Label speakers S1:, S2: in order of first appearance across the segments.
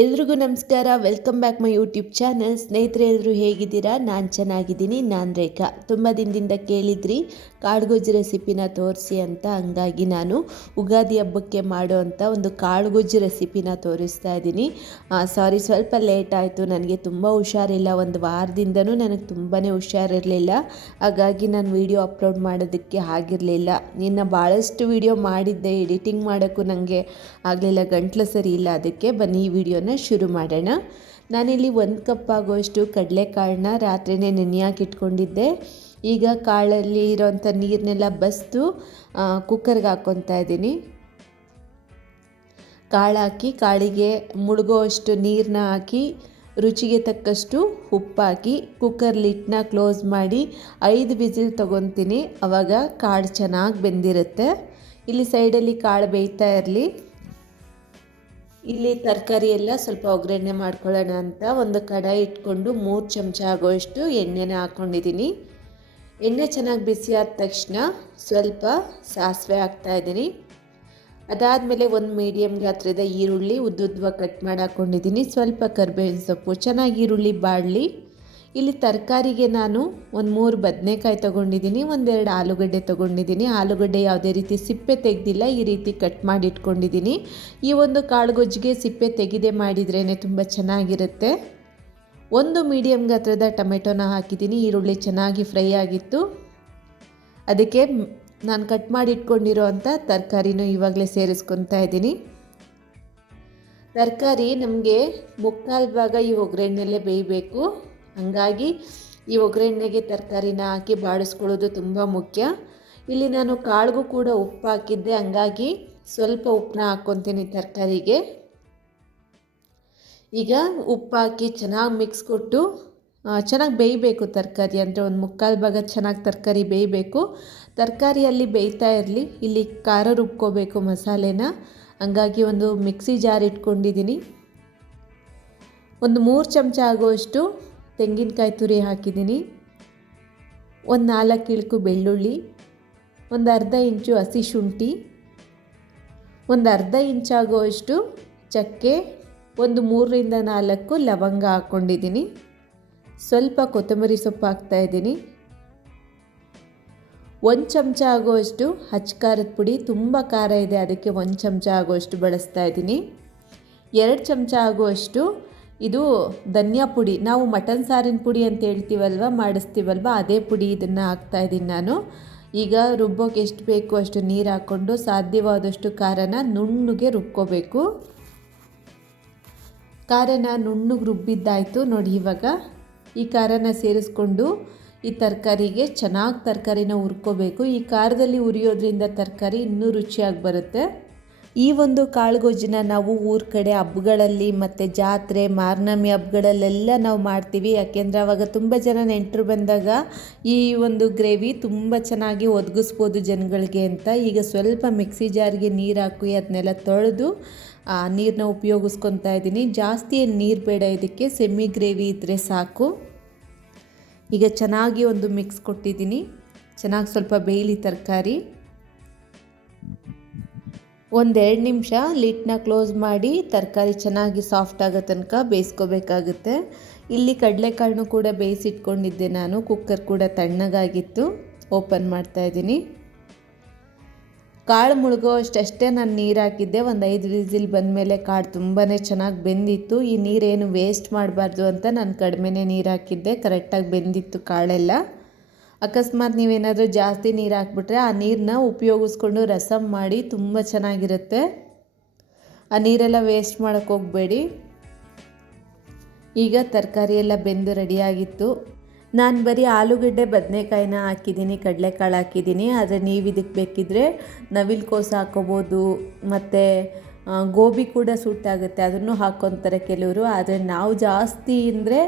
S1: ಎಲ್ರಿಗೂ ನಮಸ್ಕಾರ. Welcome back my YouTube channel ಸ್ನೇಹಿತರೆ ಎಲ್ಲರೂ ಹೇಗಿದ್ದೀರಾ? ನಾನು ಚೆನ್ನಾಗಿದ್ದೀನಿ. ನಾನು ರೇಖಾ. ತುಂಬ ದಿನದಿಂದ ಕೇಳಿದ್ರಿ ಕಾಳುಗೊಜ್ಜು ರೆಸಿಪಿನ ತೋರಿಸಿ ಅಂತ. ಹಂಗಾಗಿ ನಾನು ಉಗಾದಿ ಹಬ್ಬಕ್ಕೆ ಮಾಡುವಂಥ ಒಂದು ಕಾಳುಗೊಜ್ಜು ರೆಸಿಪಿನ ತೋರಿಸ್ತಾ ಇದ್ದೀನಿ. ಸಾರಿ ಸ್ವಲ್ಪ ಲೇಟ್ ಆಯಿತು. ನನಗೆ ತುಂಬ ಹುಷಾರಿಲ್ಲ. ಒಂದು ವಾರದಿಂದನೂ ನನಗೆ ತುಂಬಾ ಹುಷಾರಿರಲಿಲ್ಲ. ಹಾಗಾಗಿ ನಾನು ವೀಡಿಯೋ ಅಪ್ಲೋಡ್ ಮಾಡೋದಕ್ಕೆ ಆಗಿರಲಿಲ್ಲ. ಇನ್ನು ಭಾಳಷ್ಟು ವಿಡಿಯೋ ಮಾಡಿದ್ದೆ. ಎಡಿಟಿಂಗ್ ಮಾಡೋಕ್ಕೂ ನನಗೆ ಆಗಲಿಲ್ಲ. ಗಂಟ್ಲು ಸರಿ ಇಲ್ಲ. ಅದಕ್ಕೆ ಬನ್ನಿ, ಈ ವಿಡಿಯೋನ ಶುರು ಮಾಡೋಣ. ನಾನಿಲ್ಲಿ ಒಂದು ಕಪ್ ಆಗುವಷ್ಟು ಕಡಲೆಕಾಳನ್ನ ರಾತ್ರಿನೇ ನೆನೆಯಾಕಿಟ್ಕೊಂಡಿದ್ದೆ. ಈಗ ಕಾಳಲ್ಲಿ ಇರೋಂಥ ನೀರನ್ನೆಲ್ಲ ಬಸ್ದು ಕುಕ್ಕರ್ಗೆ ಹಾಕ್ಕೊತಾ ಇದ್ದೀನಿ. ಕಾಳು ಹಾಕಿ, ಕಾಳಿಗೆ ಮುಳುಗೋವಷ್ಟು ನೀರನ್ನ ಹಾಕಿ, ರುಚಿಗೆ ತಕ್ಕಷ್ಟು ಉಪ್ಪಾಕಿ ಕುಕ್ಕರ್ ಲಿಟ್ನ ಕ್ಲೋಸ್ ಮಾಡಿ ಐದು ವಿಸಿಲ್ ತೊಗೊತೀನಿ. ಆವಾಗ ಕಾಳು ಚೆನ್ನಾಗಿ ಬೆಂದಿರುತ್ತೆ. ಇಲ್ಲಿ ಸೈಡಲ್ಲಿ ಕಾಳು ಬೇಯ್ತಾ ಇರಲಿ. ಇಲ್ಲಿ ತರಕಾರಿ ಎಲ್ಲ ಸ್ವಲ್ಪ ಒಗ್ಗರಣೆ ಮಾಡ್ಕೊಳ್ಳೋಣ ಅಂತ ಒಂದು ಕಡಾಯಿ ಇಟ್ಕೊಂಡು ಮೂರು ಚಮಚ ಆಗೋಷ್ಟು ಎಣ್ಣೆನ ಹಾಕ್ಕೊಂಡಿದ್ದೀನಿ. ಎಣ್ಣೆ ಚೆನ್ನಾಗಿ ಬಿಸಿ ಆದ ತಕ್ಷಣ ಸ್ವಲ್ಪ ಸಾಸಿವೆ ಹಾಕ್ತಾಯಿದ್ದೀನಿ ಅದಾದಮೇಲೆ ಒಂದು ಮೀಡಿಯಮ್ ಗಾತ್ರದ ಈರುಳ್ಳಿ ಉದ್ದುದ್ವಾಗಿ ಕಟ್ ಮಾಡಿ ಹಾಕ್ಕೊಂಡಿದ್ದೀನಿ. ಸ್ವಲ್ಪ ಕರ್ಬೇವಿನ ಸೊಪ್ಪು, ಚೆನ್ನಾಗಿ ಈರುಳ್ಳಿ ಬಾಡಲಿ ಇಲ್ಲಿ ತರಕಾರಿಗೆ ನಾನು ಒಂದು ಮೂರು ಬದನೆಕಾಯಿ ತೊಗೊಂಡಿದ್ದೀನಿ ಒಂದೆರಡು ಆಲೂಗಡ್ಡೆ ತೊಗೊಂಡಿದ್ದೀನಿ ಆಲೂಗಡ್ಡೆ ಯಾವುದೇ ರೀತಿ ಸಿಪ್ಪೆ ತೆಗೆದಿಲ್ಲ, ಈ ರೀತಿ ಕಟ್ ಮಾಡಿ ಇಟ್ಕೊಂಡಿದ್ದೀನಿ ಈ ಒಂದು ಕಾಳುಗೊಜ್ಜಿಗೆ ಸಿಪ್ಪೆ ತೆಗೆದೇ ಮಾಡಿದ್ರೇ ತುಂಬ ಚೆನ್ನಾಗಿರುತ್ತೆ. ಒಂದು ಮೀಡಿಯಮ್ ಗಾತ್ರದ ಟೊಮೆಟೊನ ಹಾಕಿದ್ದೀನಿ ಈರುಳ್ಳಿ ಚೆನ್ನಾಗಿ ಫ್ರೈ ಆಗಿತ್ತು. ಅದಕ್ಕೆ ನಾನು ಕಟ್ ಮಾಡಿ ಇಟ್ಕೊಂಡಿರೋ ಅಂಥ ತರಕಾರಿನೂ ಇವಾಗಲೇ ಸೇರಿಸ್ಕೊತಾ ಇದ್ದೀನಿ. ತರಕಾರಿ ನಮಗೆ ಮುಕ್ಕಾಲು ಭಾಗ ಈ ಒಗ್ಗರಣೆಯಲ್ಲೇ ಬೇಯಬೇಕು. ಹಾಗಾಗಿ ಈ ಒಗ್ಗರಣೆಗೆ ತರಕಾರಿನ ಹಾಕಿ ಬಾಡಿಸ್ಕೊಳ್ಳೋದು ತುಂಬ ಮುಖ್ಯ. ಇಲ್ಲಿ ನಾನು ಕಾಳಿಗೂ ಕೂಡ ಉಪ್ಪು ಹಾಕಿದ್ದೆ, ಹಂಗಾಗಿ ಸ್ವಲ್ಪ ಉಪ್ಪನ್ನ ಹಾಕ್ಕೊತೀನಿ ತರಕಾರಿಗೆ. ಈಗ ಉಪ್ಪು ಹಾಕಿ ಚೆನ್ನಾಗಿ ಮಿಕ್ಸ್ ಕೊಟ್ಟು ಚೆನ್ನಾಗಿ ಬೇಯಬೇಕು ತರಕಾರಿ ಅಂದರೆ ಒಂದು ಮುಕ್ಕಾಲು ಭಾಗ ಚೆನ್ನಾಗಿ ತರಕಾರಿ ಬೇಯಬೇಕು. ತರಕಾರಿಯಲ್ಲಿ ಬೇಯ್ತಾ ಇರಲಿ, ಇಲ್ಲಿ ಖಾರ ರುಬ್ಕೋಬೇಕು ಮಸಾಲೆನ. ಹಂಗಾಗಿ ಒಂದು ಮಿಕ್ಸಿ ಜಾರ್ ಇಟ್ಕೊಂಡಿದ್ದೀನಿ. ಒಂದು ಮೂರು ಚಮಚ ಆಗುವಷ್ಟು ತೆಂಗಿನಕಾಯಿ ತುರಿ ಹಾಕಿದ್ದೀನಿ. ಒಂದು ನಾಲ್ಕು ಇಳುಕು ಬೆಳ್ಳುಳ್ಳಿ, ಒಂದು ಅರ್ಧ ಇಂಚು ಹಸಿ ಶುಂಠಿ, ಒಂದು ಅರ್ಧ ಇಂಚಾಗುವಷ್ಟು ಚಕ್ಕೆ, ಒಂದು ಮೂರರಿಂದ ನಾಲ್ಕು ಲವಂಗ ಹಾಕ್ಕೊಂಡಿದ್ದೀನಿ ಸ್ವಲ್ಪ ಕೊತ್ತಂಬರಿ ಸೊಪ್ಪು ಹಾಕ್ತಾಯಿದ್ದೀನಿ ಒಂದು ಚಮಚ ಆಗುವಷ್ಟು ಖಾರದ ಪುಡಿ, ತುಂಬ ಖಾರ ಇದೆ, ಅದಕ್ಕೆ ಒಂದು ಚಮಚ ಆಗುವಷ್ಟು ಬಳಸ್ತಾ ಇದ್ದೀನಿ. ಎರಡು ಚಮಚ ಆಗುವಷ್ಟು ಇದು ಧನಿಯಾ ಪುಡಿ. ನಾವು ಮಟನ್ ಸಾರಿನ ಪುಡಿ ಅಂತ ಹೇಳ್ತೀವಲ್ವ, ಮಾಡಿಸ್ತೀವಲ್ವ, ಅದೇ ಪುಡಿ ಇದನ್ನು ಹಾಕ್ತಾಯಿದ್ದೀನಿ ನಾನು. ಈಗ ರುಬ್ಬೋಕೆ ಎಷ್ಟು ಬೇಕು ಅಷ್ಟು ನೀರು ಹಾಕ್ಕೊಂಡು ಸಾಧ್ಯವಾದಷ್ಟು ಖಾರನ ನುಣ್ಣಗೆ ರುಬ್ಕೋಬೇಕು. ಖಾರನ ನುಣ್ಣಗೆ ರುಬ್ಬಿದ್ದಾಯಿತು ನೋಡಿ ಇವಾಗ. ಈ ಖಾರನ ಸೇರಿಸ್ಕೊಂಡು ಈ ತರಕಾರಿಗೆ, ಚೆನ್ನಾಗಿ ತರಕಾರಿನ ಹುರ್ಕೋಬೇಕು. ಈ ಖಾರದಲ್ಲಿ ಉರಿಯೋದ್ರಿಂದ ತರಕಾರಿ ಇನ್ನೂ ರುಚಿಯಾಗಿ ಬರುತ್ತೆ. ಈ ಒಂದು ಕಾಳುಗೊಜ್ಜನ್ನ ನಾವು ಊರ ಕಡೆ ಹಬ್ಬಗಳಲ್ಲಿ ಮತ್ತು ಜಾತ್ರೆ, ಮಾರ್ನಮಿ ಹಬ್ಬಗಳಲ್ಲೆಲ್ಲ ನಾವು ಮಾಡ್ತೀವಿ. ಯಾಕೆಂದರೆ ಅವಾಗ ತುಂಬ ಜನ ನೆಂಟರು ಬಂದಾಗ ಈ ಒಂದು ಗ್ರೇವಿ ತುಂಬ ಚೆನ್ನಾಗಿ ಒದಗಿಸ್ಬೋದು ಜನಗಳಿಗೆ ಅಂತ. ಈಗ ಸ್ವಲ್ಪ ಮಿಕ್ಸಿ ಜಾರ್ಗೆ ನೀರು ಹಾಕಿ ಅದನ್ನೆಲ್ಲ ತೊಳೆದು, ಆ ನೀರನ್ನ ಉಪಯೋಗಿಸ್ಕೊತಾ ಇದ್ದೀನಿ. ಜಾಸ್ತಿ ನೀರು ಬೇಡ ಇದಕ್ಕೆ, ಸೆಮಿ ಗ್ರೇವಿ ಇದ್ದರೆ ಸಾಕು. ಈಗ ಚೆನ್ನಾಗಿ ಒಂದು ಮಿಕ್ಸ್ ಕೊಟ್ಟಿದ್ದೀನಿ. ಚೆನ್ನಾಗಿ ಸ್ವಲ್ಪ ಬೇಯಲಿ ತರಕಾರಿ. ಒಂದೆರಡು ನಿಮಿಷ ಲಿಟ್ನ ಕ್ಲೋಸ್ ಮಾಡಿ ತರಕಾರಿ ಚೆನ್ನಾಗಿ ಸಾಫ್ಟ್ ಆಗೋ ತನಕ ಬೇಯಿಸ್ಕೋಬೇಕಾಗುತ್ತೆ. ಇಲ್ಲಿ ಕಡಲೆಕಾಳನ್ನು ಕೂಡ ಬೇಯಿಸಿಟ್ಕೊಂಡಿದ್ದೆ ನಾನು. ಕುಕ್ಕರ್ ಕೂಡ ತಣ್ಣಗಾಗಿತ್ತು. ಓಪನ್ ಮಾಡ್ತಾಯಿದ್ದೀನಿ ಕಾಳು ಮುಳುಗೋ ಅಷ್ಟಷ್ಟೇ ನಾನು ನೀರು ಹಾಕಿದ್ದೆ. ಒಂದು ಐದು ವಿಸಿಲ್ ಬಂದಮೇಲೆ ಕಾಳು ತುಂಬಾ ಚೆನ್ನಾಗಿ ಬೆಂದಿತ್ತು. ಈ ನೀರೇನು ವೇಸ್ಟ್ ಮಾಡಬಾರ್ದು ಅಂತ ನಾನು ಕಡಿಮೆನೇ ನೀರು ಹಾಕಿದ್ದೆ. ಕರೆಕ್ಟಾಗಿ ಬೆಂದಿತ್ತು ಕಾಳೆಲ್ಲ. ಅಕಸ್ಮಾತ್ ನೀವೇನಾದರೂ ಜಾಸ್ತಿ ನೀರು ಹಾಕ್ಬಿಟ್ರೆ ಆ ನೀರನ್ನ ಉಪಯೋಗಿಸ್ಕೊಂಡು ರಸಮ್ ಮಾಡಿ ತುಂಬ ಚೆನ್ನಾಗಿರುತ್ತೆ. ಆ ನೀರೆಲ್ಲ ವೇಸ್ಟ್ ಮಾಡೋಕ್ಕೆ ಹೋಗಬೇಡಿ. ಈಗ ತರಕಾರಿ ಎಲ್ಲ ಬೆಂದು ರೆಡಿಯಾಗಿತ್ತು ನಾನು ಬರೀ ಆಲೂಗಡ್ಡೆ ಬದನೆಕಾಯಿನ ಹಾಕಿದ್ದೀನಿ, ಕಡಲೆಕಾಳು ಹಾಕಿದ್ದೀನಿ. ಆದರೆ ನೀವು ಇದಕ್ಕೆ ಬೇಕಿದ್ದರೆ ನವಿಲು ಕೋಸು ಹಾಕೋಬೋದು, ಮತ್ತು ಗೋಬಿ ಕೂಡ ಸೂಟ್ ಆಗುತ್ತೆ. ಅದನ್ನು ಹಾಕ್ಕೊತಾರೆ ಕೆಲವರು. ಆದರೆ ನಾವು ಜಾಸ್ತಿ ಅಂದರೆ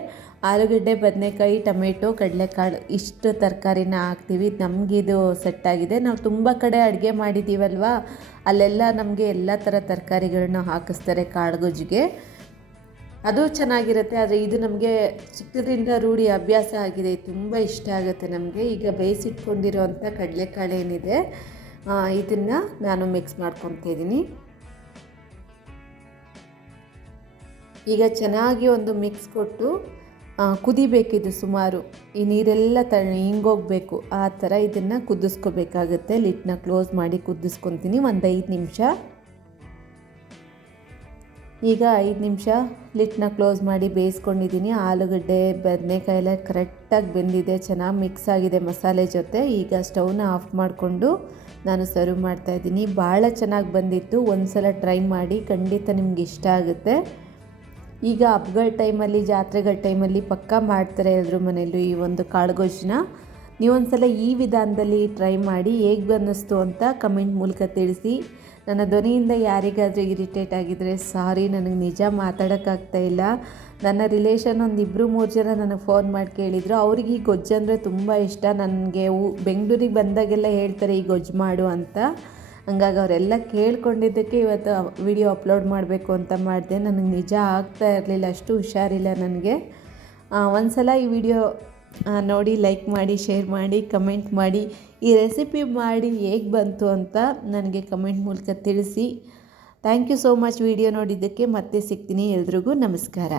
S1: ಆಲೂಗಡ್ಡೆ, ಬದನೆಕಾಯಿ, ಟೊಮೆಟೊ, ಕಡಲೆಕಾಳು ಇಷ್ಟು ತರಕಾರಿನ ಹಾಕ್ತೀವಿ. ನಮಗಿದು ಸೆಟ್ಟಾಗಿದೆ ನಾವು ತುಂಬ ಕಡೆ ಅಡುಗೆ ಮಾಡಿದ್ದೀವಲ್ವಾ ಅಲ್ಲೆಲ್ಲ ನಮಗೆ ಎಲ್ಲ ಥರ ತರಕಾರಿಗಳನ್ನ ಹಾಕಿಸ್ತಾರೆ ಕಾಳುಗೊಜ್ಜಿಗೆ ಅದು ಚೆನ್ನಾಗಿರುತ್ತೆ. ಆದರೆ ಇದು ನಮಗೆ ಚಿಕ್ಕದ್ರಿಂದ ರೂಢಿ ಅಭ್ಯಾಸ ಆಗಿದೆ. ತುಂಬ ಇಷ್ಟ ಆಗುತ್ತೆ ನಮಗೆ. ಈಗ ಬೇಯಿಸಿಟ್ಕೊಂಡಿರೋವಂಥ ಕಡಲೆಕಾಳು ಏನಿದೆ ಇದನ್ನು ನಾನು ಮಿಕ್ಸ್ ಮಾಡ್ಕೊತಿದ್ದೀನಿ ಈಗ ಚೆನ್ನಾಗಿ ಒಂದು ಮಿಕ್ಸ್ ಕೊಟ್ಟು ಕುದಿಬೇಕಿದು ಸುಮಾರು. ಈ ನೀರೆಲ್ಲ ತ ಹಿಂಗೋಗ್ಬೇಕು ಆ ಥರ ಇದನ್ನು ಕುದಿಸ್ಕೋಬೇಕಾಗತ್ತೆ. ಲಿಟ್ನ ಕ್ಲೋಸ್ ಮಾಡಿ ಕುದಿಸ್ಕೊತೀನಿ. ಒಂದು ಐದು ನಿಮಿಷ. ಈಗ ಐದು ನಿಮಿಷ ಲಿಟ್ನ ಕ್ಲೋಸ್ ಮಾಡಿ ಬೇಯಿಸ್ಕೊಂಡಿದ್ದೀನಿ. ಆಲೂಗಡ್ಡೆ ಬದನೆಕಾಯಿ ಕರೆಕ್ಟಾಗಿ ಬೆಂದಿದೆ. ಚೆನ್ನಾಗಿ ಮಿಕ್ಸ್ ಆಗಿದೆ ಮಸಾಲೆ ಜೊತೆ. ಈಗ ಸ್ಟವ್ನ ಆಫ್ ಮಾಡಿಕೊಂಡು ನಾನು ಸರ್ವ್ ಮಾಡ್ತಾಯಿದ್ದೀನಿ ಭಾಳ ಚೆನ್ನಾಗಿ ಬಂದಿತ್ತು. ಒಂದು ಸಲ ಟ್ರೈ ಮಾಡಿ ಖಂಡಿತ ನಿಮ್ಗೆ ಇಷ್ಟ ಆಗುತ್ತೆ. ಈಗ ಹಬ್ಬಗಳ ಟೈಮಲ್ಲಿ, ಜಾತ್ರೆಗಳ ಟೈಮಲ್ಲಿ ಪಕ್ಕಾ ಮಾಡ್ತಾರೆ ಎಲ್ಲರೂ ಮನೆಯಲ್ಲೂ ಈ ಒಂದು ಕಾಳುಗೊಜ್ಜನ್ನ ನೀವೊಂದ್ಸಲ ಈ ವಿಧಾನದಲ್ಲಿ ಟ್ರೈ ಮಾಡಿ ಹೇಗೆ ಅನ್ನಿಸ್ತು ಅಂತ ಕಮೆಂಟ್ ಮೂಲಕ ತಿಳಿಸಿ. ನನ್ನ ಧ್ವನಿಯಿಂದ ಯಾರಿಗಾದರೂ ಇರಿಟೇಟ್ ಆಗಿದ್ದರೆ ಸಾರಿ ನನಗೆ ನಿಜ ಮಾತಾಡೋಕ್ಕಾಗ್ತಾ ಇಲ್ಲ. ನನ್ನ ರಿಲೇಷನ್ ಒಂದು ಇಬ್ಬರು ಮೂರು ಜನ ನನಗೆ ಫೋನ್ ಮಾಡಿ ಕೇಳಿದರು. ಅವ್ರಿಗೆ ಈ ಗೊಜ್ಜು ಅಂದರೆ ತುಂಬ ಇಷ್ಟ. ನನಗೆ ಬೆಂಗಳೂರಿಗೆ ಬಂದಾಗೆಲ್ಲ ಹೇಳ್ತಾರೆ, ಈ ಗೊಜ್ಜು ಮಾಡು ಅಂತ. ಹಂಗಾಗಿ ಅವರೆಲ್ಲ ಕೇಳ್ಕೊಂಡಿದ್ದಕ್ಕೆ ಇವತ್ತು ವಿಡಿಯೋ ಅಪ್ಲೋಡ್ ಮಾಡಬೇಕು ಅಂತ ಮಾಡಿದೆ. ನನಗೆ ನಿಜ ಆಗ್ತಾ ಇರಲಿಲ್ಲ, ಅಷ್ಟು ಹುಷಾರಿಲ್ಲ ನನಗೆ. ಒಂದು ಸಲ ಈ ವಿಡಿಯೋ ನೋಡಿ, ಲೈಕ್ ಮಾಡಿ, ಶೇರ್ ಮಾಡಿ, ಕಮೆಂಟ್ ಮಾಡಿ, ಈ ರೆಸಿಪಿ ಮಾಡಿ ಹೇಗೆ ಬಂತು ಅಂತ ನನಗೆ ಕಮೆಂಟ್ ಮೂಲಕ ತಿಳಿಸಿ. Thank you so much video ನೋಡಿದ್ದಕ್ಕೆ, ಮತ್ತೆ ಸಿಗ್ತೀನಿ ಎಲ್ರಿಗೂ ನಮಸ್ಕಾರ.